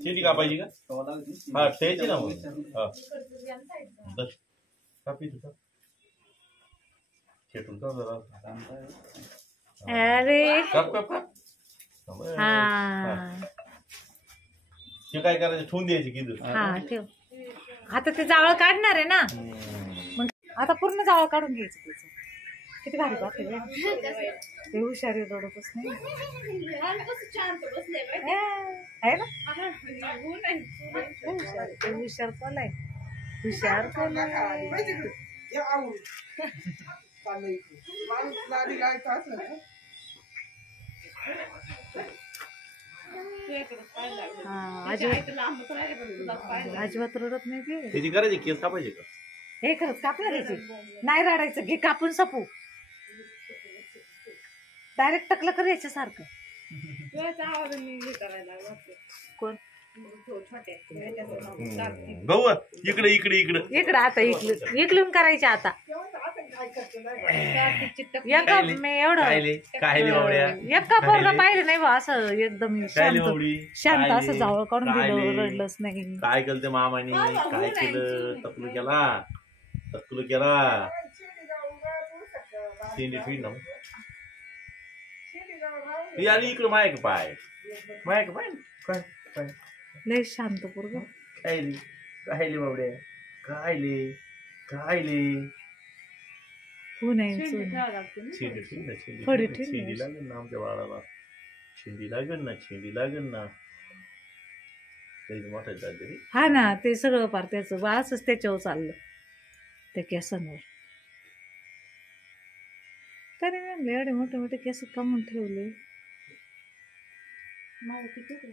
शेंडी कापायची का? हा ठेवायची ना मग. हा कापी तुझा खेटून का जरा. अरे काप काप काप. ते काय करायचं ठेवून द्यायची किती. हा ठेव. आता ते जावळ काढणार आहे ना मग आता पूर्ण जावळ काढून घ्यायचं त्याचं. किती भारी बात ते हुशारी रडतच नाही आहे ना. हुशार कोलाय हुशार कोलाय. अजिबात रडत नाही ते. त्याची करायची केस कापायची का? हे खरंच कापलं घ्यायची नाही रडायचं. घे कापून सपू डायरेक्ट टकलं कर याच्यासारखं. कोण भाऊ इकडे इकडे इकडे इकडं आता इकडून करायचे आता. एका पोरगा पाहिलं नाही बा असं एकदम शांत असं जावळ काढून दिलं रडलंच नाही. काय केलं ते मामाने काय केलं? तकलू केला शेंडी ठेवी ना. आणि इकडं मायक पाय काय काय लय शांत पोरग. कायले बाबड्या कायले हो नाही शेंडी लागेल ना आमच्या बाळाला. शेंडी लागेल ना मोठा झाले. हा ना ते सगळं पार त्याचं बाळच त्याच्यावर चाललं त्या केसांवर. तरी म्हणले एवढे मोठे मोठे केस कमवून ठेवले.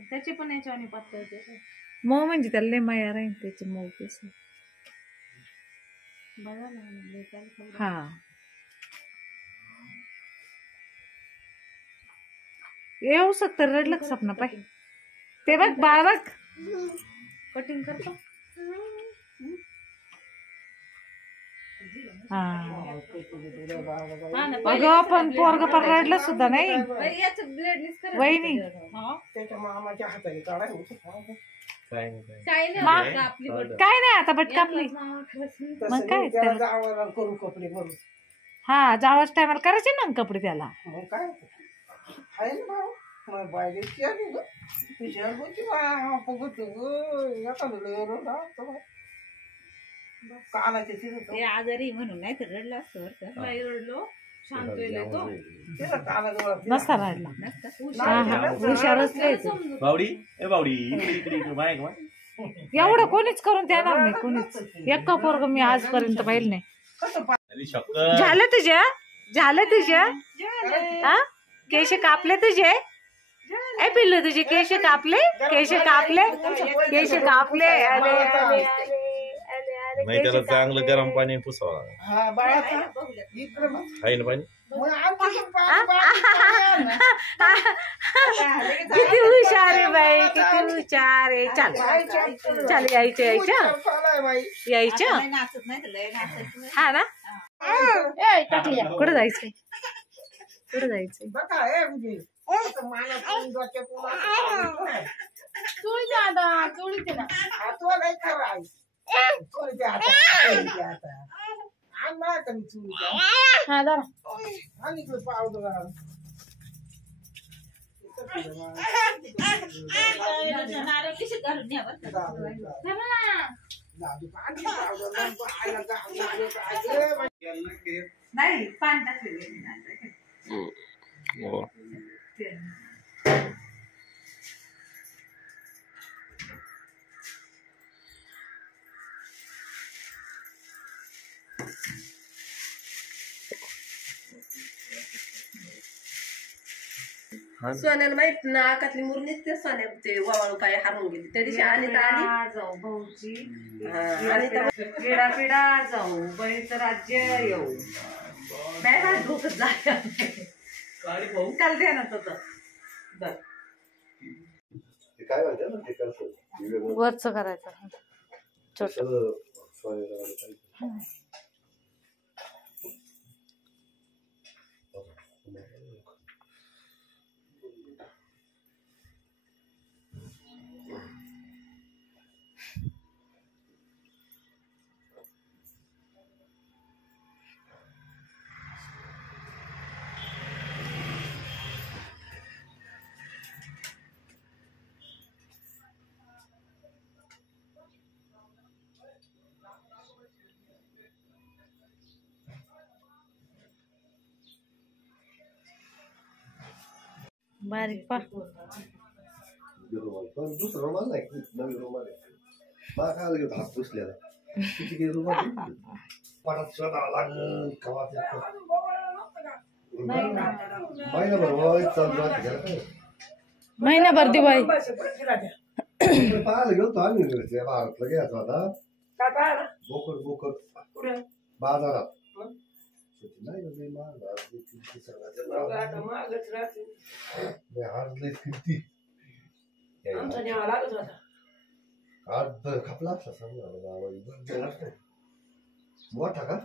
त्याचे पण याच्यावर पातळ केस. मऊ म्हणजे त्याला लय माया राहील त्याचे मऊ केस. हा येऊ शकतं रडलं का सपना पाय. ते बघ बाळ बघ कटिंग करतो. अगं पण पोरग पर रडलं सुद्धा नाही. वहिनी काय नाही आता बट कापली मग काय हा जावळच टायमाला करायचे ना कपडे त्याला. आजारी म्हणून नाही तर रडला असतं. रडलो शांत नसता रडला. हुशारच बावडी ए बावडी इकडे एवढं कोणीच करून देणार नाही. कोणीच एका पोरग मी आजपर्यंत पाहिलं नाही. झालं तुझ्या हा केश कापले तुझे. ए पिल्लू तुझे केश कापले. नाही त्याला चांगलं गरम पाणी पुसावं. आहे ना पाणी. किती हुशार आहे बाई किती हुशार आहे. चाल यायचं हा ना. कुठं जायचंय नाही पाणी टाकलेलं. सोन्याला माहित नाकातली मुरलीच ते सोन्या ते वाळू पाय हरवून गेली त्या दिवशी. आणि जाऊ भाऊजी पिढा पिढा जाऊ बळीचं राज्य येऊ. नाही डोकं जाय काल ध्यानात होत. वरच करायचं छोट. बारीक पा रुमाल पण दुसरा रुमाल नाही नवीन रुमाल आहे मला काय लागेल हात पुसलेला किती किती रुमाल पाण्यात शोधावं लागलं कवा महिनाभर चालू राहते महिनाभर दिवाळी पाहायला गेलो आम्ही भारतला घ्यायचो आता बोकड बाजारात नाही किती आज खपला असला समजा मोठा का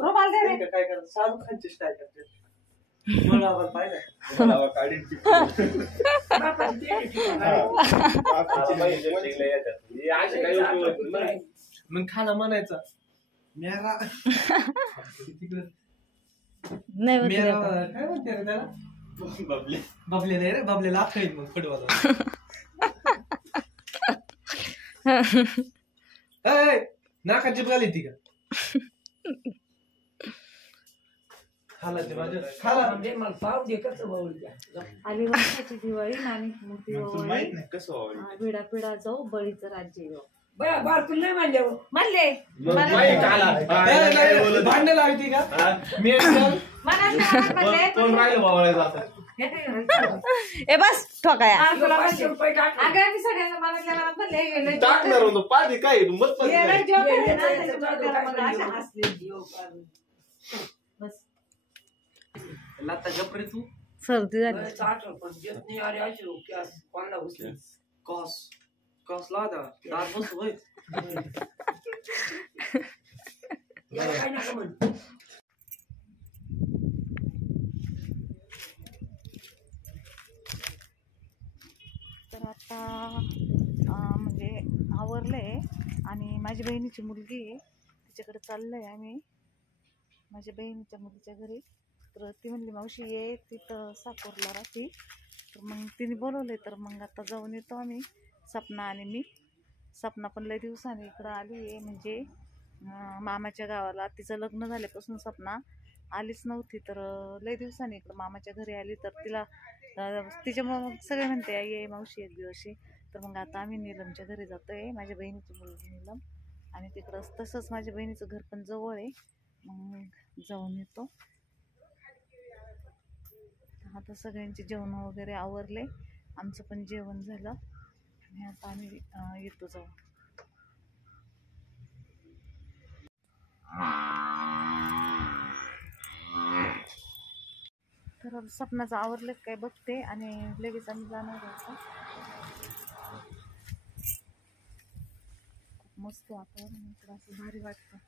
रुमाल दे रे. शाहरुख खानची स्टाईल करते मग खाना म्हणायचा मेरा नाही होत रे मेरा आता. काय म्हणते रे त्याला बबले नाही रे बबलेला आता येईल मग फुटबॉल नाकाची बघाली ती का खाला ते माझ्या खाला आली वर्षाची दिवाळी नाणी मोठी माहित नाही कसं पिढा पिढा जाऊ बळीचं राज्य येऊ नाही म्हणले म्हणले भांडण लावती का कोण राहिलं बावळायचं आता ए बस ठोकाया ₹500 टाक. अगं मी सगळ्यांना मनातल्या मनात म्हणले हे लय टाकणार होतो पाठी काय मत हे लय joke आहे ना, ये, त्याच्यामुळे त्याला मग अशा हसले. बस लाता गपरे तू सर्दी झाली कॉस लावता दात बस होय तर आता म्हणजे आवरलंय आणि माझी बहिणीची मुलगी आहे तिच्याकडे चाललंय आम्ही माझ्या बहिणीच्या मुलीच्या घरी. तर ती म्हणली मावशी ये तिथं साकोरला राहते तर मग तिने बोलवलंय तर मग आता जाऊन येतो आम्ही सपना आणि मी. सपना पण लय दिवसांनी इकडं आली आहे म्हणजे मामाच्या गावाला. तिचं लग्न झाल्यापासून सपना आलीच नव्हती तर लय दिवसांनी इकडं मामाच्या घरी आली तर तिला तिच्यामुळं मग सगळे म्हणते आई ये मावशी एक दिवशी. तर मग आता आम्ही नीलमच्या घरी जातो आहे माझ्या बहिणीची मुलगी नीलम आणि तिकडं तसंच माझ्या बहिणीचं घर पण जवळ आहे मग जाऊन येतो. आता सगळ्यांचे जेवण वगैरे आवरले आमचं पण जेवण झालं आणि आता आम्ही येतो जाऊन. तर सपनाचं आवरलं काय बघते आणि लगेच आम्ही जाणार आता. खूप मस्त वातावरण इकडं असं भारी वाटतं.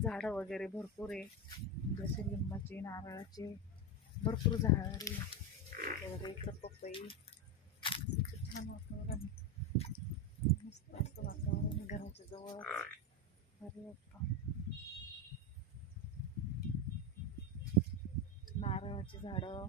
झाडं वगैरे भरपूर आहे जसे लिंबाचे नारळाचे भरपूर झाडे वगैरे इकडं पपई छान वातावरण मस्त असं वातावरण घराच्या जवळच भारी वाटतं. नारळाची झाडं